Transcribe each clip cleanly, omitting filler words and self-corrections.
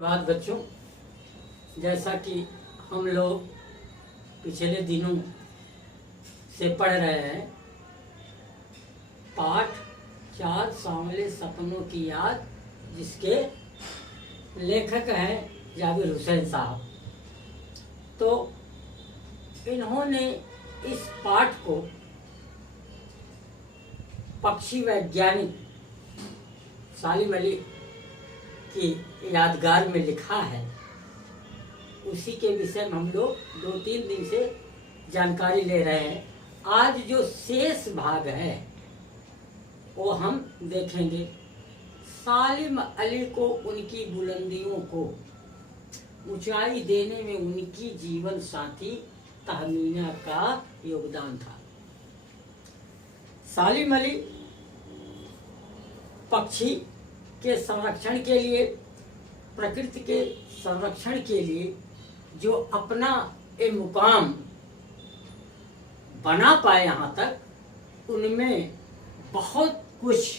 बात बच्चों, जैसा कि हम लोग पिछले दिनों से पढ़ रहे हैं, पाठ 4 सांवले सपनों की याद, जिसके लेखक हैं जाबिर हुसैन साहब। तो इन्होंने इस पाठ को पक्षी वैज्ञानिक सालिम अली की यादगार में लिखा है। उसी के विषय में हम लोग 2-3 दिन से जानकारी ले रहे हैं। आज जो शेष भाग है वो हम देखेंगे। सालिम अली को उनकी बुलंदियों को ऊंचाई देने में उनकी जीवन साथी तहमीना का योगदान था। सालिम अली पक्षी के संरक्षण के लिए, प्रकृति के संरक्षण के लिए जो अपना एक मुकाम बना पाए यहाँ तक, उनमें बहुत कुछ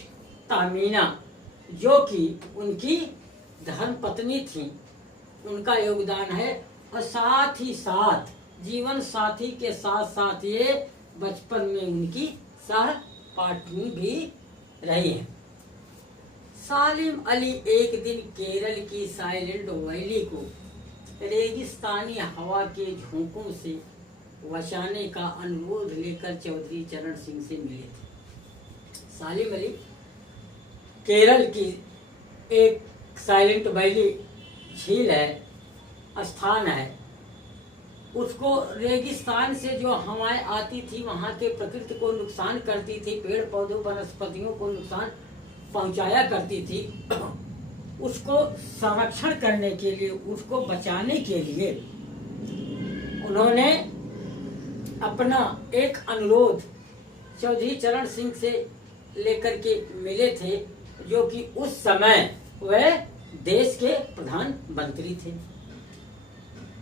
तामीना, जो कि उनकी धर्म पत्नी थी, उनका योगदान है। और साथ ही साथ जीवन साथी के साथ साथ ये बचपन में उनकी सहपाठनी भी रही है। सालिम अली एक दिन केरल की साइलेंट वैली को रेगिस्तानी हवा के झोंकों से बचाने का अनुरोध लेकर चौधरी चरण सिंह से मिले थे। सालिम अली केरल की एक साइलेंट वैली झील है, स्थान है, उसको रेगिस्तान से जो हवाएं आती थी वहां के प्रकृति को नुकसान करती थी, पेड़ पौधों वनस्पतियों को नुकसान पहुंचाया करती थी, उसको संरक्षण करने के लिए, उसको बचाने के लिए उन्होंने अपना एक अनुरोध चौधरी चरण सिंह से लेकर के मिले थे, जो कि उस समय वह देश के प्रधानमंत्री थे।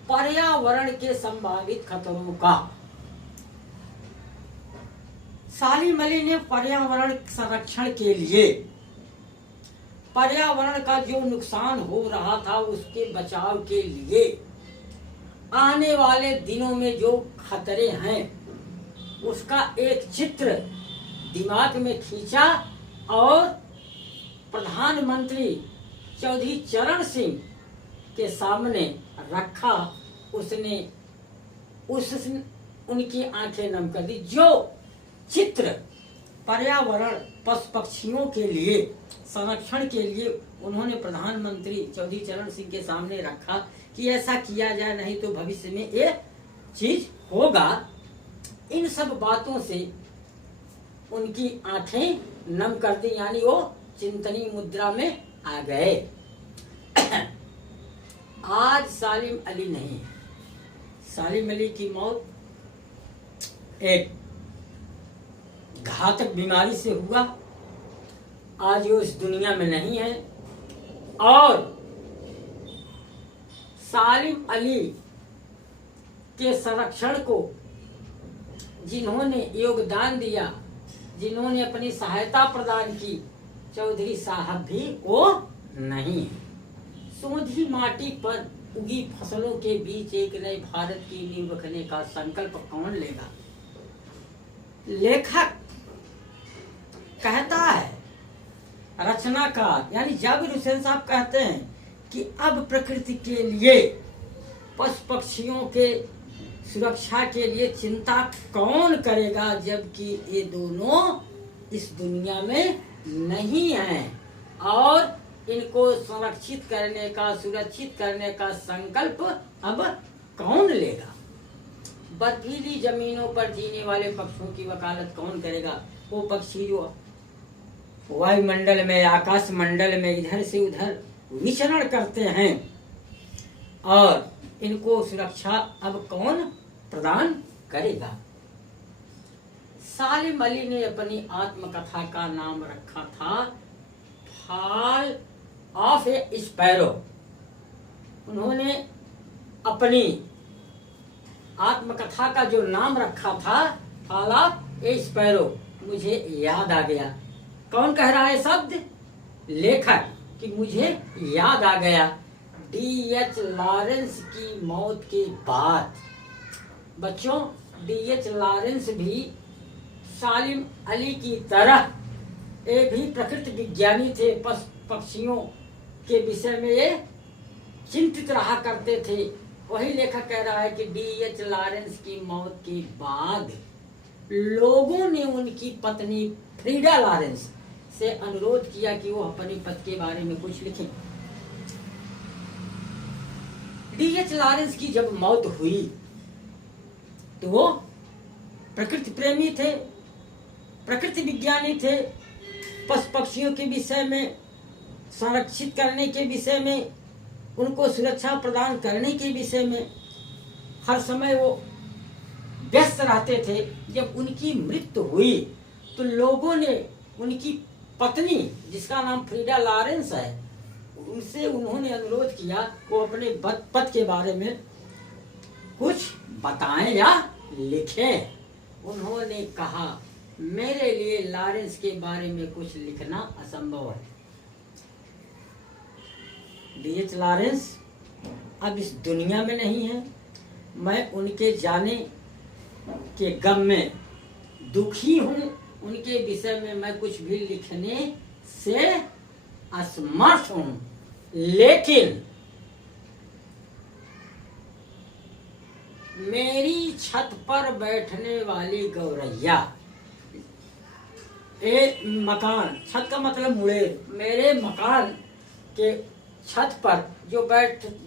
पर्यावरण के संभावित खतरों का सालिम अली ने पर्यावरण संरक्षण के लिए, पर्यावरण का जो नुकसान हो रहा था उसके बचाव के लिए, आने वाले दिनों में जो खतरे हैं उसका एक चित्र दिमाग में खींचा और प्रधानमंत्री चौधरी चरण सिंह के सामने रखा। उसने उनकी आंखें नम कर दी। जो चित्र पर्यावरण पशु पक्षियों के लिए संरक्षण के लिए उन्होंने प्रधानमंत्री चौधरी चरण सिंह के सामने रखा कि ऐसा किया जाए, नहीं तो भविष्य में ये चीज होगा, इन सब बातों से उनकी आंखें नम कर दी, यानी वो चिंतनीय मुद्रा में आ गए। आज सालिम अली नहीं है। सालिम अली की मौत एक घातक बीमारी से हुआ। आज वो इस दुनिया में नहीं है। और सालिम अली के संरक्षण को जिन्होंने योगदान दिया, जिन्होंने अपनी सहायता प्रदान की, चौधरी साहब भी वो नहीं है। सोंधी माटी पर उगी फसलों के बीच एक नए भारत की नींव रखने का संकल्प कौन लेगा? लेखक कहता है, रचनाकार यानी जाबिर हुसैन साहब कहते हैं कि अब प्रकृति के लिए, पशु पक्षियों के सुरक्षा के लिए चिंता कौन करेगा, जबकि ये दोनों इस दुनिया में नहीं हैं। और इनको संरक्षित करने का, सुरक्षित करने का संकल्प अब कौन लेगा? बर्फीली जमीनों पर जीने वाले पक्षियों की वकालत कौन करेगा? वो पक्षी जो वायुमंडल में, आकाश मंडल में इधर से उधर विचरण करते हैं, और इनको सुरक्षा अब कौन प्रदान करेगा? सालिम अली ने अपनी आत्मकथा का नाम रखा था फॉल ऑफ ए स्पैरो। उन्होंने अपनी आत्मकथा का जो नाम रखा था फॉल ऑफ ए स्पैरो, मुझे याद आ गया। कौन कह रहा है शब्द? लेखक। कि मुझे याद आ गया D.H. लॉरेंस की मौत के बाद बच्चों D.H. लॉरेंस भी सालिम अली की तरह एक भी प्रकृति विज्ञानी थे। पक्षियों के विषय में ये चिंतित रहा करते थे। वही लेखक कह रहा है कि D.H. लॉरेंस की मौत के बाद लोगों ने उनकी पत्नी फ्रीडा लॉरेंस से अनुरोध किया कि वो अपने पति के बारे में कुछ लिखें। D.H. लॉरेंस की जब मौत हुई तो वो प्रकृति प्रेमी थे, प्रकृति विज्ञानी थे। पशु पक्षियों के विषय में, संरक्षित करने के विषय में, उनको सुरक्षा प्रदान करने के विषय में हर समय वो व्यस्त रहते थे। जब उनकी मृत्यु हुई तो लोगों ने उनकी पत्नी, जिसका नाम फ्रीडा लॉरेंस है, उनसे उन्होंने अनुरोध किया वो अपने पति के बारे में कुछ बताएं या लिखें। उन्होंने कहा, मेरे लिए लॉरेंस के बारे में कुछ लिखना असंभव है। D.H. लॉरेंस अब इस दुनिया में नहीं है। मैं उनके जाने के गम में दुखी हूँ। उनके विषय में मैं कुछ भी लिखने से असमर्थ हूँ। लेकिन मेरी छत पर बैठने वाली गौरैया, एक मकान, छत का मतलब मुड़ेर, मेरे मकान के छत पर जो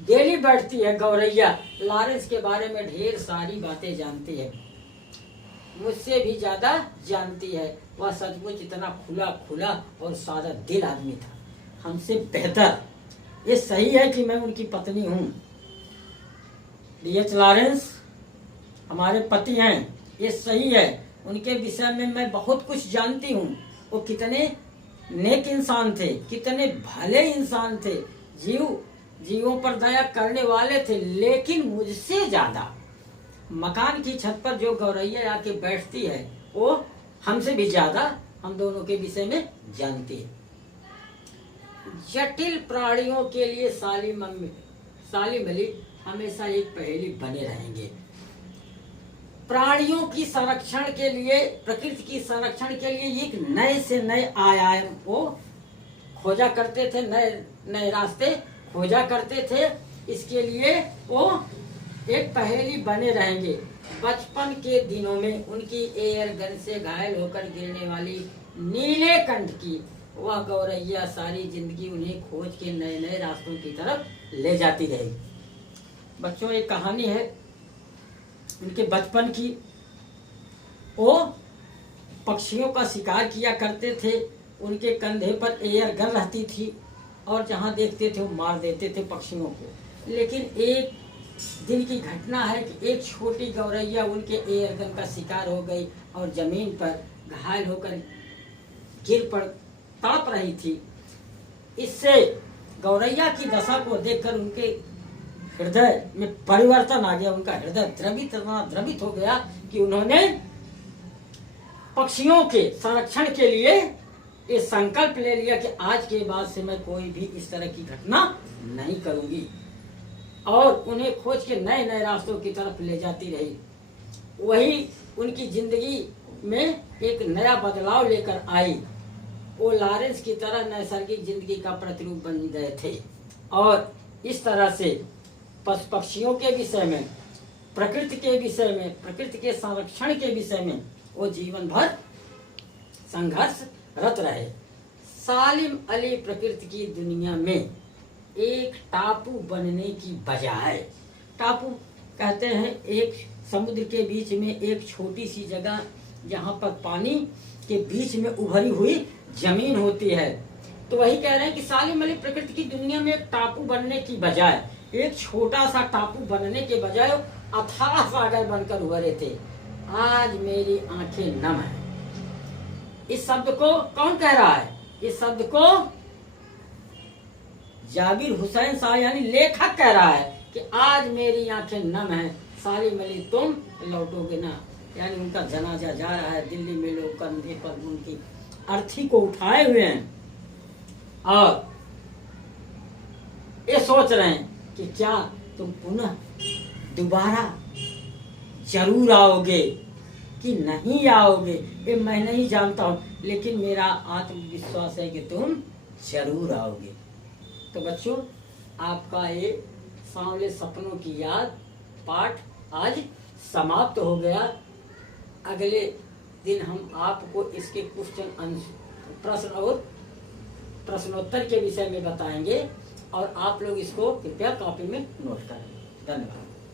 डेली बैठती है गौरैया, लॉरेंस के बारे में ढेर सारी बातें जानती है, मुझसे भी ज्यादा जानती है। वह सचमुच इतना खुला और सादा दिल आदमी था, हमसे बेहतर। ये सही है कि मैं उनकी पत्नी हूँ। D.H. लॉरेंस हमारे पति हैं, ये सही है। उनके विषय में मैं बहुत कुछ जानती हूँ। वो कितने नेक इंसान थे, कितने भले इंसान थे, जीवों पर दया करने वाले थे। लेकिन मुझसे ज्यादा मकान की छत पर जो गौरैया आके बैठती है, वो हमसे भी ज्यादा हम दोनों के विषय में जानती है। जटिल प्राणियों के लिए सालिम अली हमेशा एक पहेली बने रहेंगे। प्राणियों की संरक्षण के लिए, प्रकृति की संरक्षण के लिए एक नए से नए आयाम वो खोजा करते थे, नए रास्ते खोजा करते थे। इसके लिए वो एक पहेली बने रहेंगे। बचपन के दिनों में उनकी एयर गन से घायल होकर गिरने वाली नीले कंठ की वह गौरैया सारी जिंदगी उन्हें खोज के नए नए रास्तों की तरफ ले जाती रही। बच्चों, एक कहानी है उनके बचपन की। वो पक्षियों का शिकार किया करते थे। उनके कंधे पर एयर गन रहती थी और जहाँ देखते थे वो मार देते थे पक्षियों को। लेकिन एक दिन की घटना है कि एक छोटी गौरैया उनके एयर गन का शिकार हो गई और जमीन पर घायल होकर गिर पड़ तड़प रही थी। इससे गौरैया की दशा को देखकर उनके हृदय में परिवर्तन आ गया। उनका हृदय द्रवित हो गया कि उन्होंने पक्षियों के संरक्षण के लिए ये संकल्प ले लिया कि आज के बाद से मैं कोई भी इस तरह की घटना नहीं करूंगी। और उन्हें खोज के नए नए रास्तों की तरफ ले जाती रही। वही उनकी जिंदगी में एक नया बदलाव लेकर आई। वो लॉरेंस की तरह नैसर्गिक जिंदगी का प्रतिरूप बन गए थे और इस तरह से पशु पक्षियों के विषय में, प्रकृति के विषय में, प्रकृति के संरक्षण के विषय में वो जीवन भर संघर्षरत रहे। सालिम अली प्रकृति की दुनिया में एक टापू बनने की बजाय, टापू कहते हैं एक समुद्र के बीच में एक छोटी सी जगह जहाँ पर पानी के बीच में उभरी हुई जमीन होती है। तो वही कह रहे हैं कि सालिम अली प्रकृति की दुनिया में एक टापू बनने की बजाय, एक छोटा सा टापू बनने के बजाय अथाह सागर बनकर उभरे थे। आज मेरी आंखें नम है। इस शब्द को कौन कह रहा है? इस शब्द को जाबिर हुसैन शाह यानी लेखक कह रहा है कि आज मेरी आंखें नम है, सालिम अली तुम लौटोगे ना। यानी उनका जनाजा जा रहा है, दिल्ली में लोग कंधे पर उनकी अर्थी को उठाए हुए हैं और ये सोच रहे हैं कि क्या तुम पुनः दोबारा जरूर आओगे कि नहीं आओगे, ये मैं नहीं जानता हूँ, लेकिन मेरा आत्मविश्वास है कि तुम जरूर आओगे। तो बच्चों, आपका ये सांवले सपनों की याद पाठ आज समाप्त हो गया। अगले दिन हम आपको इसके क्वेश्चन प्रश्न और प्रश्नोत्तर के विषय में बताएंगे, और आप लोग इसको कृपया कॉपी में नोट करें। धन्यवाद।